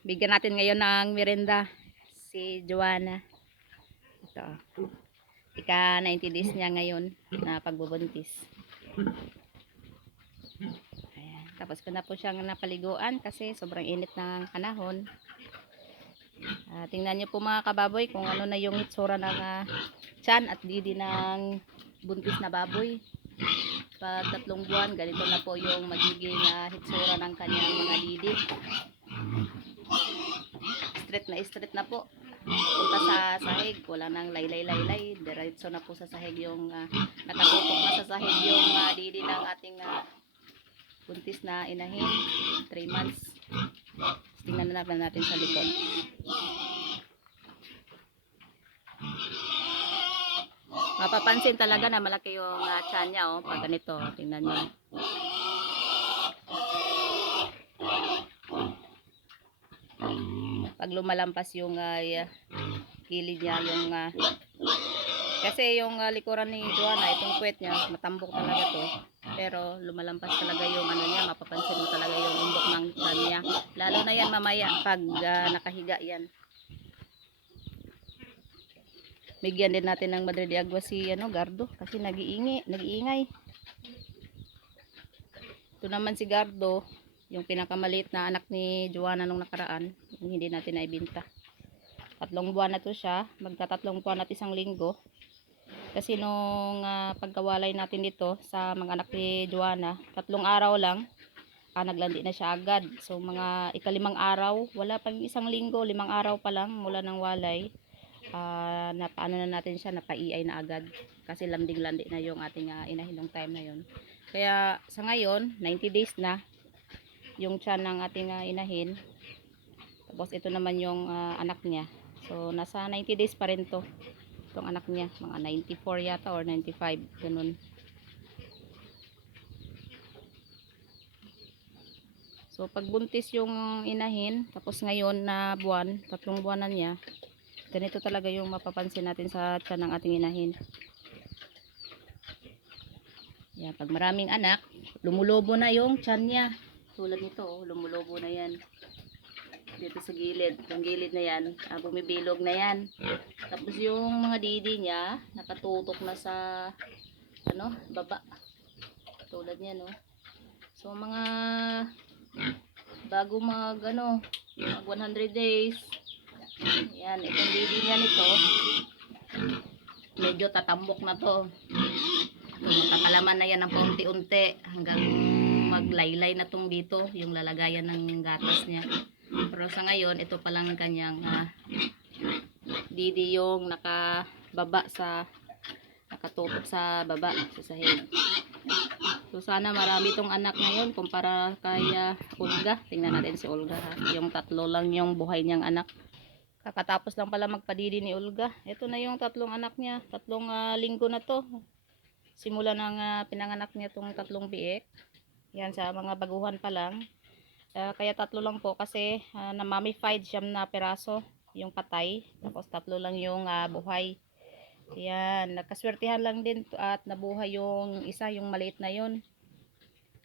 bigyan natin ngayon ng merenda si Joanna. Ito. Ika 90 days niya ngayon na pagbubuntis. Ayan. Tapos ko na po siyang napaliguan kasi sobrang init ng panahon. Ah, tingnan niyo po mga kababoy kung ano na yung itsura ng ah, tiyan at didi ng buntis na baboy. Pag tatlong buwan, ganito na po yung magiging ah, hitsura ng kanyang mga didi. Straight na straight na po. Punta sa sahig, wala nang laylay-laylay. Diretso na po sa sahig yung ah, nakatutok na sa sahig yung ah, didi ng ating ah, buntis na inahin. 3 months. Tingnan na natin natin sa likod. Mapapansin talaga na malaki yung uh, tiyan niya, oh, pag ganito. Tingnan niyo. Pag lumalampas yung uh, kilid niya, yung uh, kasi yung uh, likuran ni Joanna, itong puwet niya, matambok talaga to. Pero lumalampas talaga yung ano niya, mapapansin mo talaga yung umbok ng niya. Lalo na yan mamaya pag uh, nakahiga yan. Bigyan din natin ng Madre de Agua si ano, Gardo kasi nag-iingi, nag-iingay. Ito naman si Gardo, yung pinakamaliit na anak ni Joanna nung nakaraan, yung hindi natin naibinta. Tatlong buwan na to siya, magtatatlong buwan at isang linggo. Kasi nung ah, pagkawalay natin dito sa mga anak ni Joanna, tatlong araw lang, ah, naglandi na siya agad. So mga ikalimang araw, wala pang isang linggo, limang araw pa lang mula ng walay, ah napaano na natin siya, napaiay na agad. Kasi landing-landi na yung ating ah, inahinong time na yun. Kaya sa ngayon, 90 days na yung tiyan ng ating ah, inahin. Tapos ito naman yung ah, anak niya. So nasa 90 days pa rin to. Itong anak niya, mga 94 yata or 95, ganun. So pag buntis yung inahin, tapos ngayon na buwan, tatlong buwan na niya, ganito talaga yung mapapansin natin sa tiyan ng ating inahin. Yan, pag maraming anak, lumulobo na yung tiyan niya. Tulad nito, oh, lumulobo na yan. Dito sa gilid, yung gilid na yan, ah, bumibilog na yan. Tapos yung mga didi niya, nakatutok na sa, ano, baba. Tulad niya, no. So, mga, bago mag, ano, mag 100 days, yan, itong didi niya nito, medyo tatambok na to. Magkakalaman na yan ng paunti-unti hanggang maglaylay na tong dito, yung lalagayan ng gatas niya. Pero sa ngayon, ito pa lang ang kanyang ah, didi yung nakababa sa nakatutok sa baba sa sahig. So sana marami tong anak ngayon kumpara kay ah, Olga. Tingnan natin si Olga ha. Yung tatlo lang yung buhay niyang anak. Kakatapos lang pala magpadidi ni Olga. Ito na yung tatlong anak niya. Tatlong ah, linggo na to. Simula ng ah, pinanganak niya tong tatlong biik. Yan sa mga baguhan pa lang. Ah, kaya tatlo lang po kasi uh, na-mummified siyam na peraso yung patay. Tapos tatlo lang yung ah, buhay. Yan, nagkaswertihan lang din at nabuhay yung isa, yung maliit na yun.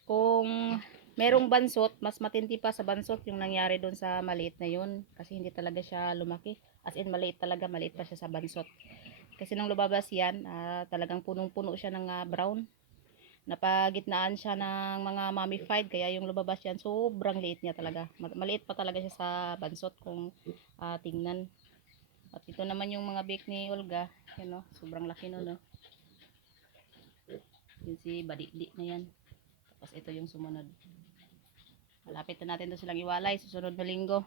Kung merong bansot, mas matindi pa sa bansot yung nangyari doon sa maliit na yun. Kasi hindi talaga siya lumaki. As in, maliit talaga, maliit pa siya sa bansot. Kasi nung lumabas yan, ah, talagang punong-puno siya ng ah, brown. Napagitnaan siya ng mga mummified, kaya yung lumabas yan, sobrang liit niya talaga. Ma- Maliit pa talaga siya sa bansot kung ah, tingnan. At ito naman yung mga bake ni Olga. Yan no, sobrang laki no, no. Yun si Badidi na yan. Tapos ito yung sumunod. Malapit na natin to silang iwalay susunod na linggo.